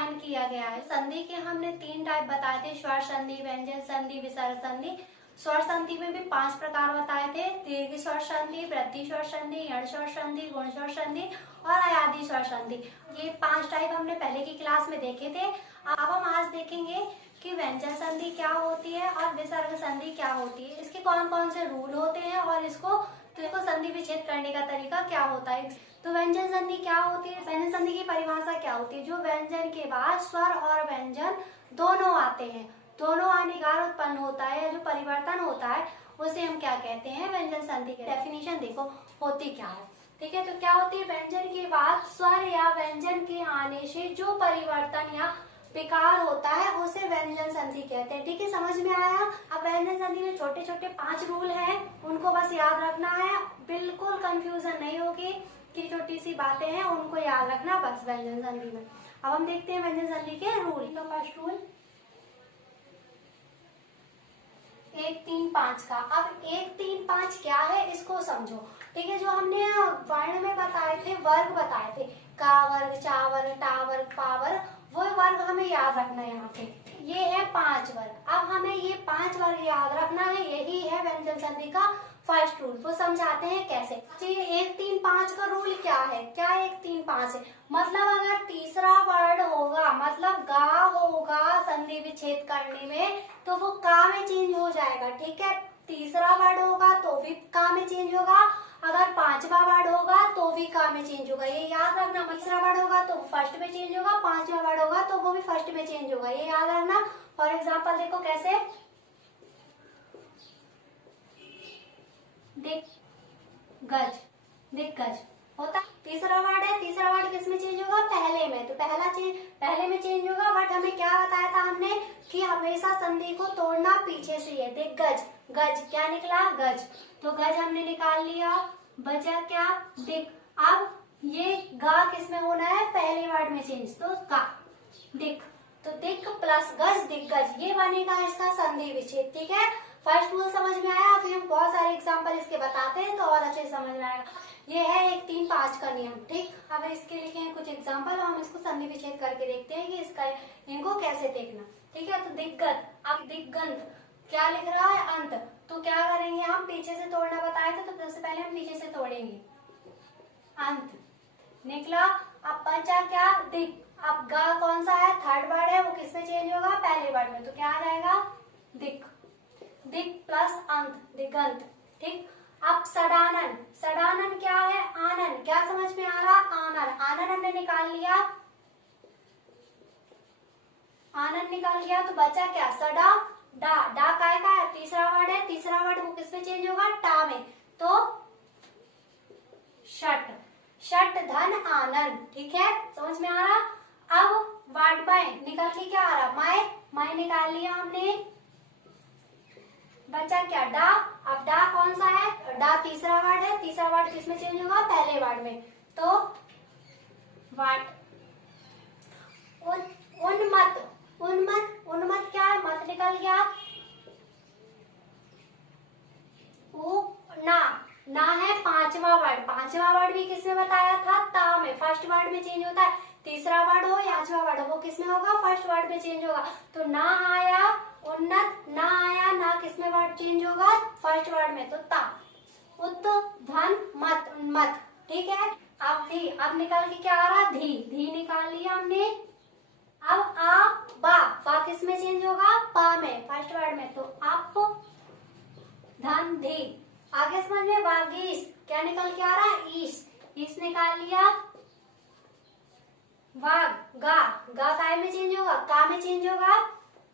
Define किया गया है। संधि के हमने 3 टाइप बताए थे, स्वर संधि, व्यंजन संधि, विसर्ग संधि। स्वर संधि में भी 5 प्रकार बताए थे, दीर्घ स्वर संधि, वृद्धि स्वर संधि, यण स्वर संधि, गुण स्वर संधि और अयादी स्वर संधि। ये 5 टाइप हमने पहले की क्लास में देखे थे। अब हम आज देखेंगे कि व्यंजन संधि क्या होती है और विसर्ग संधि क्या होती है, इसके कौन कौन से रूल होते हैं और इसको संधि विच्छेद करने का तरीका क्या होता है। तो व्यंजन संधि क्या होती है, व्यंजन संधि की परिभाषा क्या होती है, जो व्यंजन के बाद स्वर और व्यंजन दोनों आते हैं, दोनों आने का उत्पन्न होता है, या जो परिवर्तन होता है उसे हम क्या कहते हैं, व्यंजन संधि। डेफिनेशन देखो होती क्या है, ठीक है। तो क्या होती है, व्यंजन के बाद स्वर या व्यंजन के आने से जो परिवर्तन या विकार होता है उसे व्यंजन संधि कहते हैं। ठीक है, समझ में आया। अब व्यंजन संधि में छोटे छोटे 5 रूल हैं, उनको बस याद रखना है, बिल्कुल कंफ्यूजन नहीं होगी कि छोटी सी बातें हैं उनको याद रखना बस व्यंजन संधि में। अब हम देखते हैं व्यंजन संधि के रूल। तो फर्स्ट रूल 1 3 5 का। अब 1 3 5 क्या है इसको समझो, ठीक है। जो हमने वर्ण में बताए थे, वर्ग बताए थे, का वर्ग, चा वर्ग, टा वर्ग, पा वर्ग, वो वर्ग हमें याद रखना है। यहाँ पे ये है 5 वर्ग। अब हमें ये 5 वर्ग याद रखना है, यही है व्यंजन संधि का फर्स्ट रूल। वो समझाते हैं कैसे। 1 3 5 का रूल क्या है, क्या 1 3 5 है, मतलब अगर तीसरा वर्ड होगा, मतलब गा होगा संधि विच्छेद करने में, तो वो का में चेंज हो जाएगा। ठीक है, तीसरा वर्ड होगा तो भी का में चेंज होगा, अगर 5वां वर्ड होगा तो भी का में चेंज होगा, ये याद रखना। तीसरा वर्ड होगा तो फर्स्ट में चेंज होगा, 5वां वर्ड होगा तो वो भी फर्स्ट में चेंज होगा, ये याद रखना। फॉर एग्जाम्पल देखो कैसे, दिक गज, दिक गज होता। तीसरा वर्ड है, तीसरा वर्ड किस में चेंज होगा, पहले में, तो पहले में चेंज होगा। बट हमें क्या बताया था हमने कि हमेशा संधि को तोड़ना पीछे से है। दिक गज, गज क्या निकला, गज, तो गज हमने निकाल लिया, बचा क्या, दिक। अब ये गा किस में होना है, पहले वर्ड में चेंज, तो का, दिक, तो दिक प्लस गज, दिग्गज, ये बनेगा इसका संधि विच्छेद। ठीक है, फर्स्ट रूल समझ में आया। फिर हम बहुत सारे एग्जांपल इसके बताते हैं तो और अच्छे से समझ में आएगा। ये है 1 3 5 का नियम। ठीक, अब इसके लिखे हैं कुछ एग्जांपल, हम इसको संधि विच्छेद करके देखते हैं कि इसका इनको कैसे देखना। ठीक है, तो दिग्गत, अब दिग्गंत क्या लिख रहा है, अंत, तो क्या करेंगे हम, पीछे से तोड़ना बताए थे तो सबसे पहले हम पीछे से तोड़ेंगे, अंत निकला। अब बचा क्या, दिक। अब गा कौन सा है, थर्ड वर्ड है, वो किस में चेंज होगा, पहले वर्ड में, तो क्या आ जाएगा, दिक, दिक प्लस अंत, दिगंत। ठीक, अब सडानन, सडानन क्या है, आनन, क्या समझ में आ रहा, आनन, आनन हमने निकाल लिया, आनन निकाल लिया, तो बचा क्या, सडा, डा, डा काय का है, तीसरा वर्ड है, तीसरा वर्ड वो किस में चेंज होगा, टा में, तो शट, शट धन आनंद। ठीक है, समझ में आ रहा। अब वाट बाय निकाल के क्या आ रहा, माए, माए निकाल लिया हमने, बचा क्या, डा। अब डा कौन सा है, डा तीसरा वर्ड है, तीसरा वर्ड किस में चेंज होगा, पहले वर्ड में, तो वाट। उन्मत, उन्मत, उन्मत क्या है, मत निकल गया, ना, ना है 5वां वर्ड, 5वां वर्ड भी किसमें बताया था, ता में, फर्स्ट वर्ड में चेंज होता है, तीसरा वर्ड हो या 5वां वर्ड हो वो किसमें होगा, फर्स्ट वर्ड में चेंज होगा, तो ना आया उन्नत, ना आया, ना किसमें वर्ड चेंज होगा, फर्स्ट वर्ड में, तो ता, उत धन मत, उन्मत। ठीक है, अब धी, अब निकाल के क्या आ रहा, धी, धी निकाल लिया हमने। अब आ बा, बा किस में चेंज होगा, पा में, फर्स्ट वर्ड में, तो आप धन धी। आगे समझ में, वागीस क्या निकल के आ रहा है, ईस, ईस निकाल लिया, वाग, गा, गा काय में चेंज होगा, का में चेंज होगा,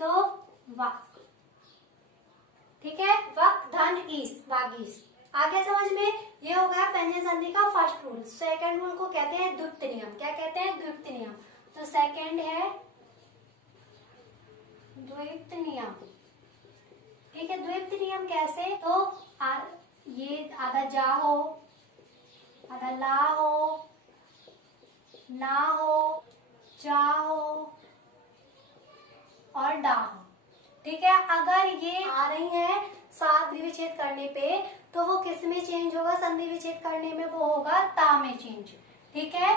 तो वाक। ठीक है, वक धन ईस, वागीस। आगे समझ में, ये हो गया व्यंजन संधि का फर्स्ट रूल। सेकंड रूल को कहते हैं द्वित्व नियम। क्या कहते हैं, द्वित्व नियम। तो सेकंड है द्वित्व नियम। ठीक है, द्वित्व नियम कैसे, तो ये आधा जा हो, आधा ला हो, ना हो, जा हो और डा हो। ठीक है, अगर ये आ रही है संधि विच्छेद करने पे तो वो किस में चेंज होगा, संधि विच्छेद करने में वो होगा ता में चेंज। ठीक है,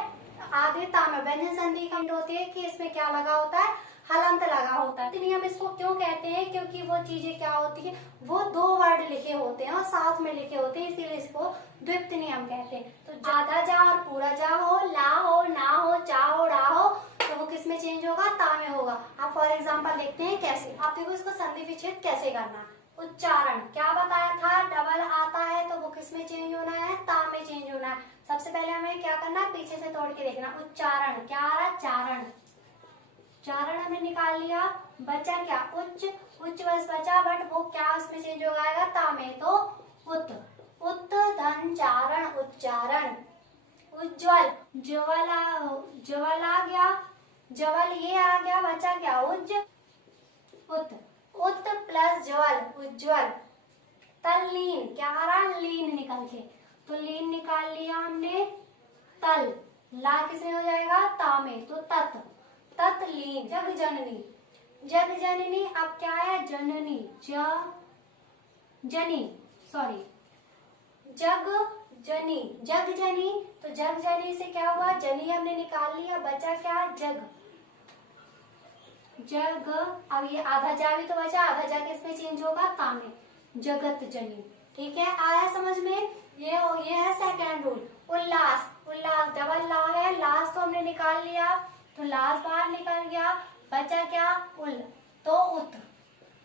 आधे ता में व्यंजन संधि का होती है कि इसमें क्या लगा होता है, हलंत लगा होता है। तो हम इसको क्यों कहते हैं, क्योंकि वो चीजें क्या होती है, वो दो वर्ड लिखे होते हैं और साथ में लिखे होते हैं, इसीलिए इसको द्वित्व नियम कहते हैं। तो आधा जा और पूरा जा हो, ला हो, ना हो, चा हो, ड़ा हो, तो वो किस में चेंज होगा, ता में होगा। अब फॉर एग्जाम्पल देखते हैं कैसे। आप देखो इसको संधि विच्छेद कैसे करना। उच्चारण क्या बताया था, डबल आता है तो वो किस में चेंज होना है, ता में चेंज होना है। सबसे पहले हमें क्या करना है, पीछे से तोड़ के देखना। उच्चारण क्या आ रहा है, चारण, चारण हमने निकाल लिया। बचा क्या, उच्च, उच्च बस बचा, बट वो क्या उसमें चेंज हो जाएगा, ता में, तो उत, उत धन चारण, उच्चारण। उज्ज्वल, ज्वल आ गया, ज्वल ये आ गया, बचा क्या, उज्ज, उत, उत प्लस ज्वल, उज्ज्वल। तल्लीन क्या आ रहा, लीन निकल के, तो लीन निकाल लिया हमने। तल, ला किसमें हो जाएगा, ता में, तो तत्, तत्लीन। जग जननी, जग जननी, अब क्या है, जननी, जनी, सॉरी, जग जनी, जग जनी, तो जग जनी से क्या हुआ, जनी हमने निकाल लिया, बचा क्या, जग, जग। अब ये आधा जा भी तो बचा, आधा जा किसमें चेंज होगा, ता में, जगत जनी। ठीक है, आया समझ में। ये है सेकंड रूल। उल्लास, उल्लास डबल ला है, लास तो हमने निकाल लिया, तो लास बाहर निकल गया, बचा क्या, उल, तो उत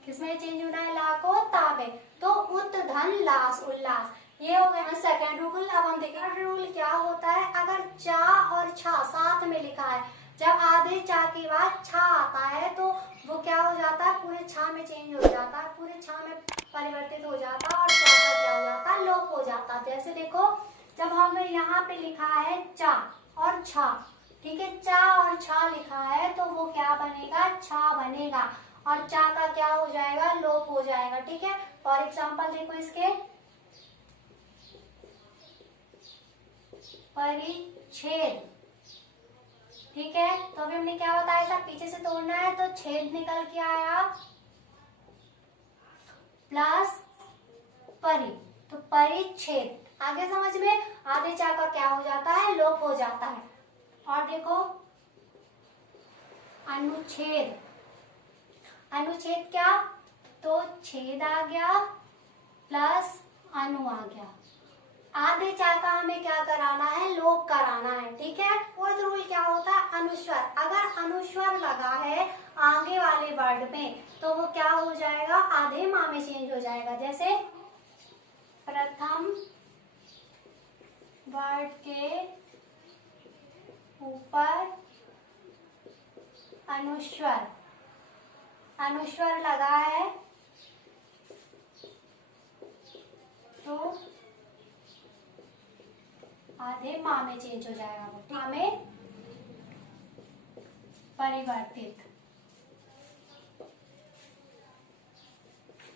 किसमें चेंज होना है, ला को, ता में, तो उत धन लास, उल्लास। ये हो गया सेकंड रूल। अब हम देखें थर्ड रूल क्या होता है। अगर चा और छा साथ में लिखा है, जब आधे चा के बाद छा आता है तो वो क्या हो जाता है, पूरे छा में चेंज हो जाता है, पूरे छा में परिवर्तित हो जाता है और चा का क्या हो जाता है, लोप हो जाता है। जैसे देखो, जब हमें यहाँ पे लिखा है चा और छा, ठीक है, चा और छा लिखा है तो वो क्या बनेगा, छा बनेगा, और चा का क्या हो जाएगा, लोप हो जाएगा। ठीक है, फॉर एग्जाम्पल देखो इसके, परिच्छेद, ठीक है, तो अभी हमने क्या बताया, सब पीछे से तोड़ना है, तो छेद निकल के आया प्लस परि, तो परिच्छेद। आगे समझ में, आधे चा का क्या हो जाता है, लोप हो जाता है। और देखो अनुच्छेद, अनुच्छेद क्या, तो छेद आ गया प्लस अनु आ गया। आधे चा का हमें क्या कराना है, लोप कराना है। ठीक है, फोर्थ रूल क्या होता है, अनुस्वर। अगर अनुस्वर लगा है आगे वाले वर्ड में तो वो क्या हो जाएगा, आधे माँ में चेंज हो जाएगा। जैसे प्रथम वर्ड के ऊपर अनुस्वर, अनुस्वर लगा है तो आधे माँ में चेंज हो जाएगा, वो माँ में परिवर्तित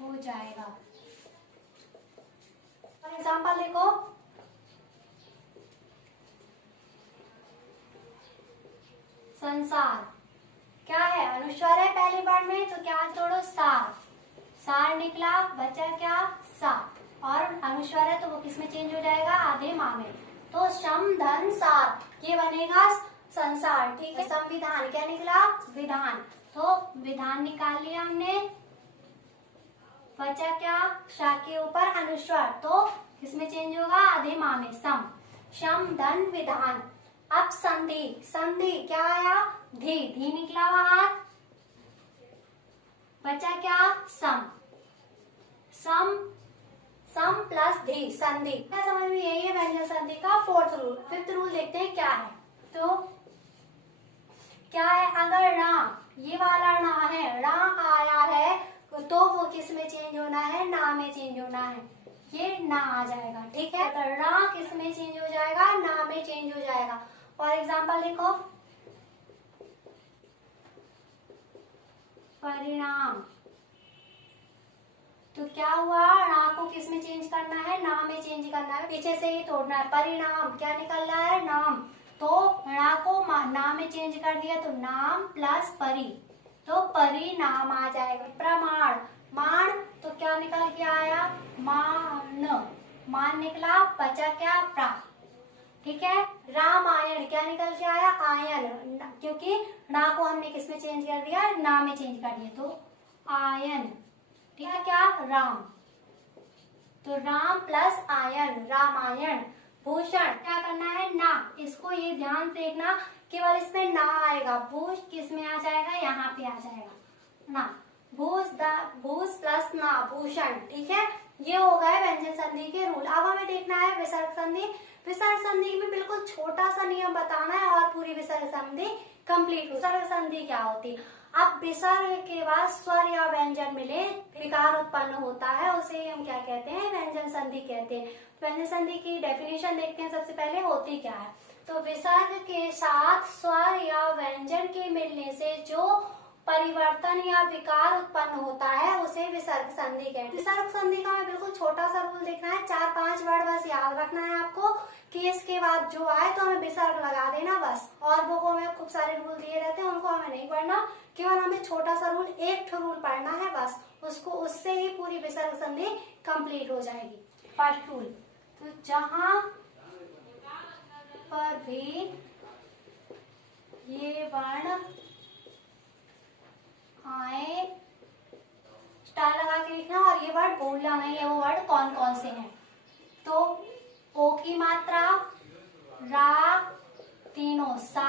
हो जाएगा। फॉर एग्जाम्पल देखो, संसार क्या है, अनुस्वर है पहले वर्ड में, तो क्या तोड़ो, सार, सार निकला, बचा क्या, सा, और अनुस्वर है तो वो किसमें चेंज हो जाएगा, आधे माँ में, तो सम धन सार, ये बनेगा संसार। ठीक है, संविधान क्या निकला, विधान, तो विधान निकाल लिया हमने, बचा क्या, शा के ऊपर अनुस्वर, तो किसमें चेंज होगा, आधे माँ में, सम, शम धन विधान। अब संधि, संधि क्या आया, धी, धी निकला बाहर, बचा क्या, सम, सम, सम प्लस धी, संधि। क्या समझ में, यही है व्यंजन संधि का फोर्थ रूल। फिफ्थ रूल देखते हैं क्या है। तो क्या है, अगर णा, ये वाला णा है, णा आया है तो वो किस में चेंज होना है, ना में चेंज होना है, ये ना आ जाएगा। ठीक है, तो णा किस में चेंज हो जाएगा, ना में चेंज हो जाएगा। फॉर एग्जाम्पल देखो, परिणाम, तो क्या हुआ, णा को किस में चेंज करना है, ना में चेंज करना है, पीछे से ही तोड़ना है। परिणाम क्या निकल रहा है, नाम, तो णा को ना में चेंज कर दिया तो नाम प्लस परि, तो परिणाम आ जाएगा। प्रमाण, मान, तो क्या निकल के आया, मान, मान निकला, बचा क्या, प्रा। ठीक है, रामायण, क्या निकल के आया? आयन, क्योंकि ना को हमने किस में चेंज कर दिया? ना में चेंज कर दिया, तो आयन। ठीक है, क्या? राम, तो राम प्लस आयन, रामायण। भूषण, क्या करना है? ना, इसको ये ध्यान से देखना, केवल इसमें ना आएगा, भूष किस में आ जाएगा? यहाँ पे आ जाएगा ना, भूष प्लस ना, भूषण। ठीक है, ये हो गए व्यंजन संधि के रूल। अब हमें देखना है विसर्ग संधि। विसर्ग संधि में बिल्कुल छोटा सा नियम बताना है और पूरी विसर्ग संधि कंप्लीट। विसर्ग संधि क्या होती है? अब विसर्ग के बाद स्वर या व्यंजन मिले, विकार उत्पन्न होता है, उसे हम क्या कहते हैं? व्यंजन संधि कहते हैं। व्यंजन संधि की डेफिनेशन देखते हैं सबसे पहले, होती क्या है। तो विसर्ग के साथ स्वर या व्यंजन के मिलने से जो परिवर्तन या विकार उत्पन्न होता है उसे विसर्ग संधि कहते हैं। विसर्ग संधि का हमें बिल्कुल छोटा सा रूल देखना है, 4-5 वर्ड बस याद रखना है आपको कि इसके बाद जो आए तो हमें विसर्ग लगा देना बस। और बुकों में खूब सारे रूल दिए रहते हैं, उनको हमें नहीं पढ़ना, केवल हमें छोटा सा रूल, एक रूल पढ़ना है बस, उसको, उससे ही पूरी विसर्ग संधि कंप्लीट हो जाएगी। फर्स्ट रूल, तो जहां पर भी ये वर्ण आए, स्टार लगा के लिखना, और ये वर्ड बोलना नहीं है, वो वर्ड कौन कौन से हैं। तो ओ की मात्रा, रा, तीनों सा,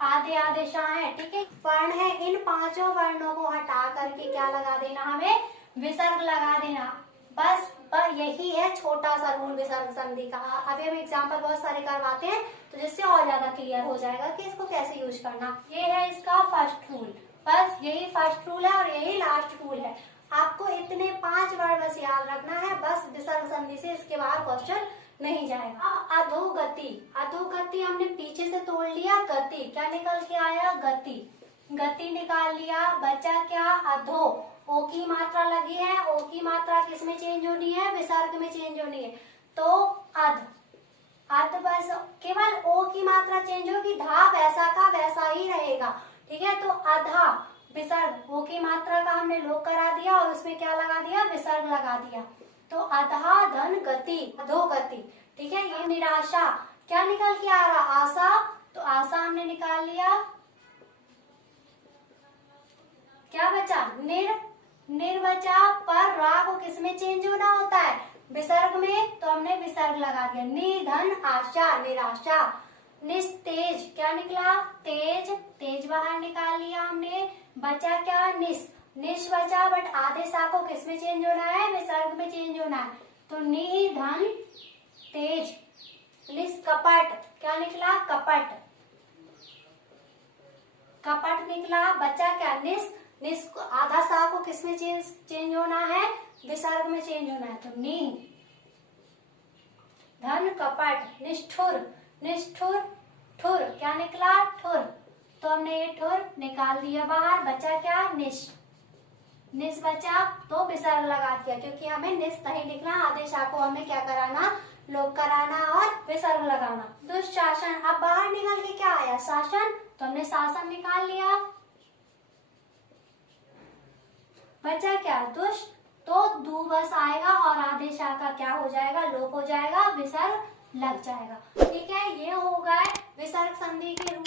आधे आधे शाह है। ठीक है, वर्ण है, इन 5 वर्णों को हटा करके क्या लगा देना? हमें विसर्ग लगा देना बस। यही है छोटा सा रूल विसर्ग संधि का। अभी हम एग्जाम्पल बहुत सारे करवाते हैं तो जिससे और ज्यादा क्लियर हो जाएगा कि इसको कैसे यूज करना। ये है इसका फर्स्ट रूल, बस यही फर्स्ट रूल है और यही लास्ट रूल है। आपको इतने 5 वर्ड बस याद रखना है बस विसर्ग संधि से, इसके बाहर क्वेश्चन नहीं जाएगा। अब अधोगति, अधोगति हमने पीछे से तोड़ लिया, गति, क्या निकल के आया? गति, गति निकाल लिया, बचा क्या? अधो, ओ की मात्रा लगी है, ओ की मात्रा किस में चेंज होनी है? विसर्ग में चेंज होनी है, तो अध, अध बस केवल ओ की मात्रा चेंज होगी, धा वैसा का वैसा ही रहेगा। ठीक है, तो अधा विसर्ग, ओ की मात्रा का हमने लोप करा दिया और उसमें क्या लगा दिया? विसर्ग लगा दिया, तो अधा धन गति, अधोगति। ठीक है, ये निराशा, क्या निकल के आ रहा? आशा, तो आशा हमने निकाल लिया, क्या बचा? निर्वचा, पर रा को किस में चेंज होना होता है? विसर्ग में, तो हमने विसर्ग लगा दिया, निधन आशा, निराशा। निस्तेज, क्या निकला? तेज, तेज बाहर निकाल लिया हमने, बचा क्या? निस, निश बचा, बट आधे सा को किस में चेंज होना है? विसर्ग में चेंज होना है, तो निधन तेज। निष्कपट, क्या निकला? कपट, कपट निकला, बचा क्या? निस, निस आधा सा को किस में चेंज होना है? विसर्ग में चेंज होना है, तो नी धन कपट। निष्ठुर, निष्ठुर, ठुर, क्या निकला? ठुर, तो हमने ये ठुर निकाल दिया बाहर, बचा क्या? निश, निस बचा, तो विसर्ग लगा दिया, क्योंकि हमें निस नहीं लिखना, आधे शा को हमें क्या कराना? लोप कराना और विसर्ग लगाना। दुशासन, अब बाहर निकल के क्या आया? शासन, तो हमने शासन निकाल लिया, बचा क्या? दुष्ट, तो दू बस आएगा और आधे शाह का क्या हो जाएगा? लोप हो जाएगा, विसर्ग लग जाएगा। ठीक है, ये हो गए विसर्ग संधि के रूल।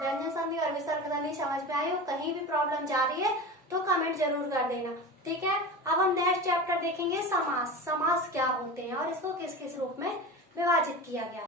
व्यंजन संधि और विसर्ग संधि समझ में आई हो? कहीं भी प्रॉब्लम जा रही है तो कमेंट जरूर कर देना। ठीक है, अब हम नेक्स्ट चैप्टर देखेंगे समास। समास क्या होते हैं और इसको किस किस रूप में विभाजित किया गया।